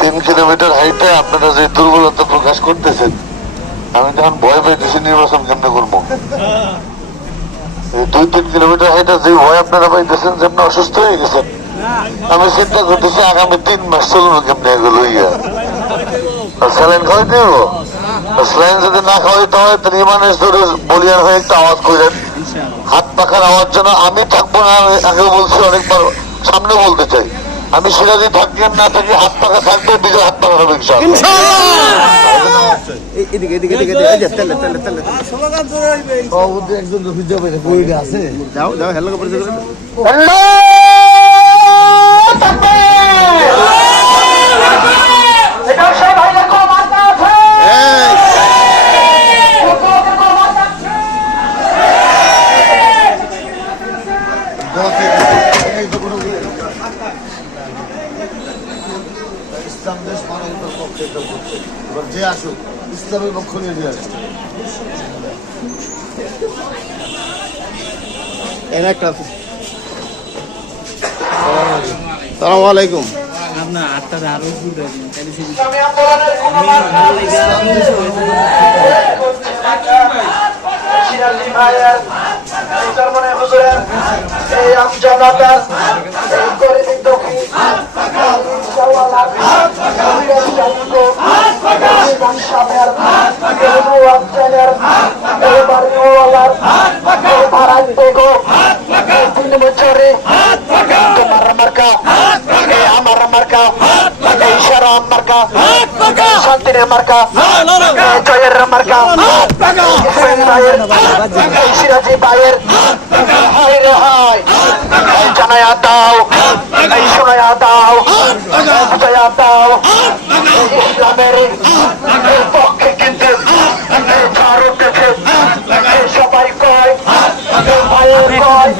তিন কিলোমিটার হাইটে আপনারা যে দুর্বলতা প্রকাশ করতেছেন, আমি যখন ভয় পাইতেছি নির্বাচন কেমনে করবো। 2-3 কিলোমিটার হাইটে যে ভয় আপনারা পাইতেছেন যে আপনি অসুস্থ হয়ে গেছেন, আমি চিন্তা করতেছি আগামী 3 মাস চলবো কেমনে এগুলো ইয়া। স্যালাইন খাওয়াই দেব, স্যালাইন যদি না খাওয়াইতে হয় তাহলে ইমানের জোরে বলিয়ার হয়ে একটা আওয়াজ করেন, হাত পাখার আওয়াজ যেন আমি থাকবো না। আমি আগে বলছি, অনেকবার সামনে বলতে চাই, আমি সিরাজি থাকি আর না থাকি হাত পাখা থাকবে, দিকে হাত পাখা হবে ইসলাম দেশ মানবতার পক্ষে এবার যে আসুক ইসলামের পক্ষ নিয়ে যে আসুক। সালামু আলাইকুম। বছরে তোমার মার্কা আমার মার্কা ইশারা মার্কা শান্তির মার্কা জয়ের মার্কা সিরাজি ভাইয়ের হায় রে হায় জানায়া দাও শোনায়া দাও বুঝায়া দাও ইসলামের পক্ষে কিন্তু ভারতেছে সবাই কয় ভাইয়ের কয়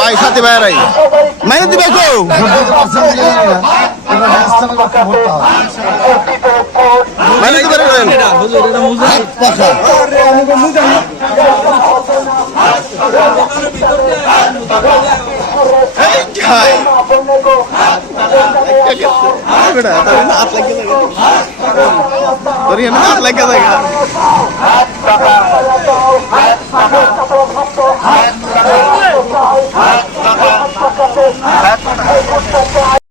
ভাই সাথে ভাইরাই মাইনে দিবে কেউ মাইনে দিবে হাত লাগে